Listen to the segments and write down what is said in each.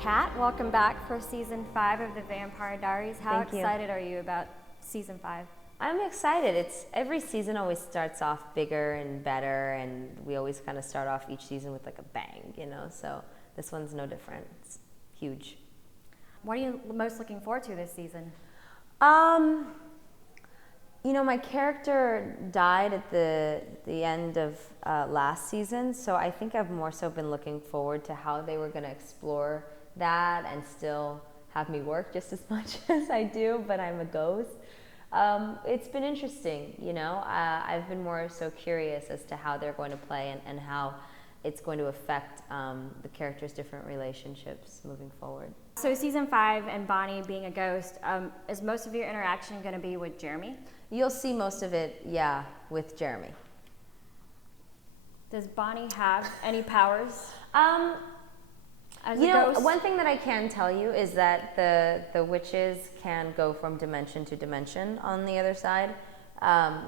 Kat, welcome back for season 5 of the Vampire Diaries. How Thank you. excited are you about season 5? I'm excited. Every season always starts off bigger and better, and we always kind of start off each season with like a bang, so this one's no different. It's huge. What are you most looking forward to this season? My character died at the end of last season, so I think I've more so been looking forward to how they were going to explore that and still have me work just as much as I do, but I'm a ghost. It's been interesting, I've been more so curious as to how they're going to play and how it's going to affect the characters' different relationships moving forward. So season 5 and Bonnie being a ghost, is most of your interaction going to be with Jeremy? You'll see most of it, with Jeremy. Does Bonnie have any powers? As a ghost? One thing that I can tell you is that the witches can go from dimension to dimension on the other side,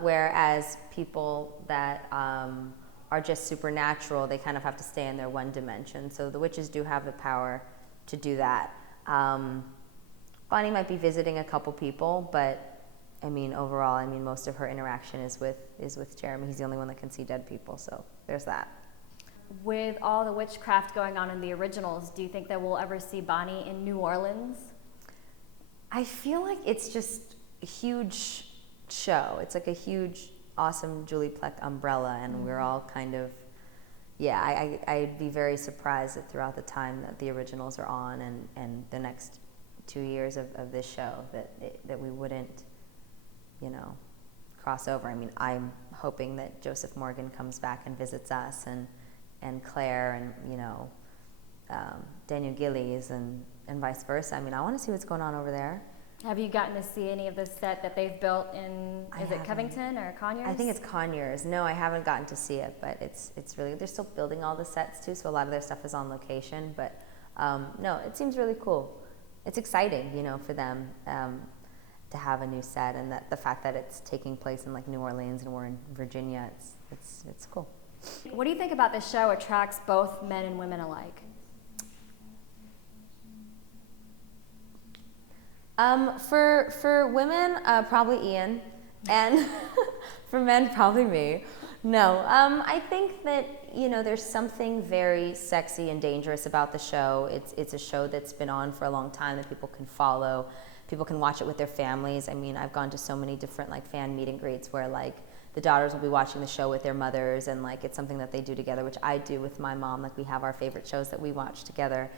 whereas people that are just supernatural, they kind of have to stay in their one dimension. So the witches do have the power to do that. Bonnie might be visiting a couple people, but overall, most of her interaction is with Jeremy. He's the only one that can see dead people, so there's that. With all the witchcraft going on in the originals, do you think that we'll ever see Bonnie in New Orleans? I feel like it's just a huge show. It's like a huge, awesome Julie Plec umbrella, and we're all kind of, I'd be very surprised that throughout the time that the originals are on and the next 2 years of this show that we wouldn't, cross over. I'm hoping that Joseph Morgan comes back and visits us, and Claire and Daniel Gillies and vice versa. I want to see what's going on over there. Have you gotten to see any of the set that they've built in, is it Covington or Conyers? I think it's Conyers. No, I haven't gotten to see it, but it's really, they're still building all the sets too, so a lot of their stuff is on location, but no, it seems really cool. It's exciting, for them to have a new set, and that the fact that it's taking place in like New Orleans and we're in Virginia, it's cool. What do you think about the show attracts both men and women alike? For women, probably Ian, and for men, probably me. No, I think that, there's something very sexy and dangerous about the show. It's a show that's been on for a long time that people can follow. People can watch it with their families. I've gone to so many different fan meet and greets where the daughters will be watching the show with their mothers, and it's something that they do together, which I do with my mom. We have our favorite shows that we watch together.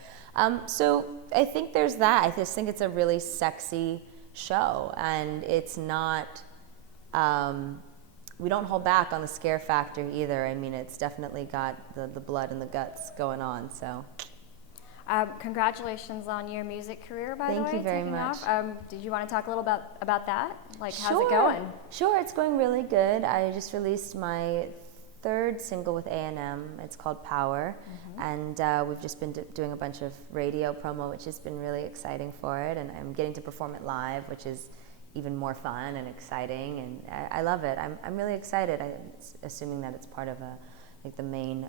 So I think there's that. I just think it's a really sexy show, and it's not, we don't hold back on the scare factor either. It's definitely got the blood and the guts going on, so. Congratulations on your music career, by the way. Thank you very much. Did you want to talk a little about that? How's Sure. it going? Sure, it's going really good. I just released my 3rd single with A&M. It's called Power, and we've just been doing a bunch of radio promo, which has been really exciting for it, and I'm getting to perform it live, which is even more fun and exciting, and I love it. I'm really excited. Assuming that it's part of the main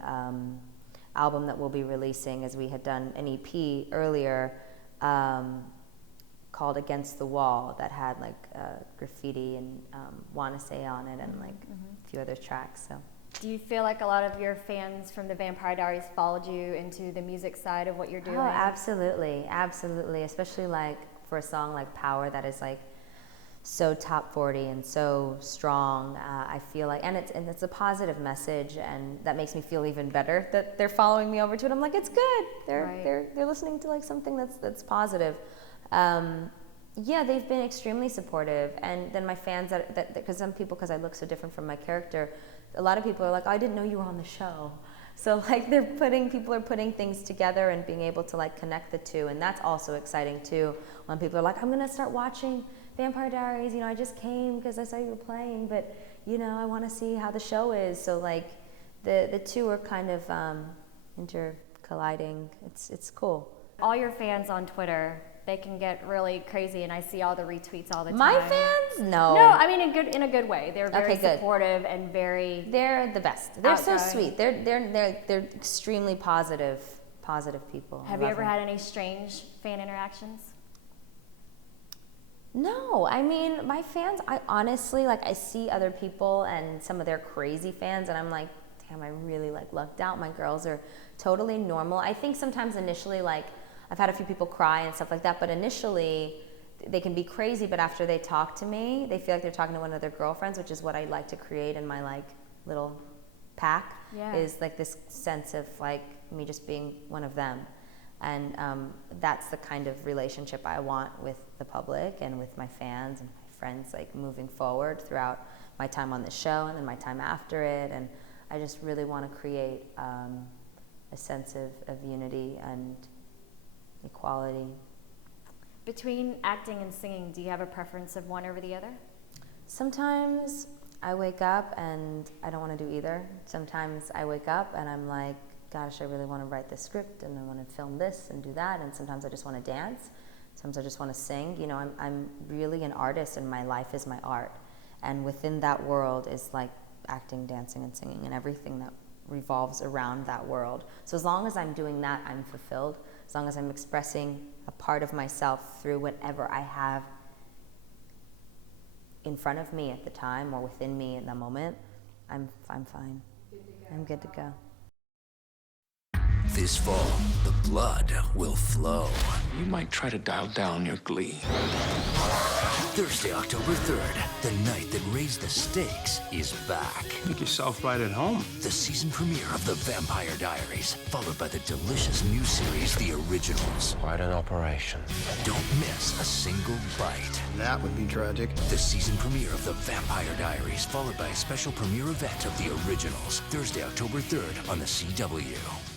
album that we'll be releasing, as we had done an EP earlier called Against the Wall that had graffiti and Wanna Say on it, and a few other tracks. So. Do you feel like a lot of your fans from the Vampire Diaries followed you into the music side of what you're doing? Oh, absolutely, especially for a song like Power that is so top 40 and so strong. I feel and it's a positive message, and that makes me feel even better that they're following me over to it. I'm like, it's good. They're listening to something that's positive. They've been extremely supportive, and then my fans that because I look so different from my character, a lot of people are like, oh, I didn't know you were on the show. So people are putting things together and being able to connect the two, and that's also exciting too. When people are like, I'm gonna start watching Vampire Diaries, I just came because I saw you were playing, but I want to see how the show is. So the two are kind of intercolliding. It's cool. All your fans on Twitter, they can get really crazy, and I see all the retweets all the time. My fans? No. No, in a good way. They're very supportive and very. They're the best. They're outgoing. So sweet. They're extremely positive positive people. Have you ever had any strange fan interactions? No, I mean, my fans, I honestly, like, I see other people and some of their crazy fans, and I'm like, damn, I really, like, lucked out. My girls are totally normal. I think sometimes initially, like, I've had a few people cry and stuff like that, but initially, they can be crazy, but after they talk to me, they feel like they're talking to one of their girlfriends, which is what I like to create in my, like, little pack, is, like, this sense of, like, me just being one of them. And that's the kind of relationship I want with the public and with my fans and my friends, like, moving forward throughout my time on the show and then my time after it. And I just really want to create a sense of unity and equality. Between acting and singing, do you have a preference of one over the other? Sometimes I wake up and I don't want to do either. Sometimes I wake up and I'm like, gosh, I really want to write this script and I want to film this and do that. And sometimes I just want to dance. Sometimes I just want to sing. You know, I'm really an artist and my life is my art. And within that world is like acting, dancing, and singing and everything that revolves around that world. So as long as I'm doing that, I'm fulfilled. As long as I'm expressing a part of myself through whatever I have in front of me at the time or within me in the moment, I'm fine. I'm good to go. This fall, the blood will flow. You might try to dial down your glee. Thursday, October 3rd, the night that raised the stakes is back. Make yourself right at home. The season premiere of The Vampire Diaries, followed by the delicious new series, The Originals. Quite an operation. Don't miss a single bite. That would be tragic. The season premiere of The Vampire Diaries, followed by a special premiere event of The Originals, Thursday, October 3rd on the CW.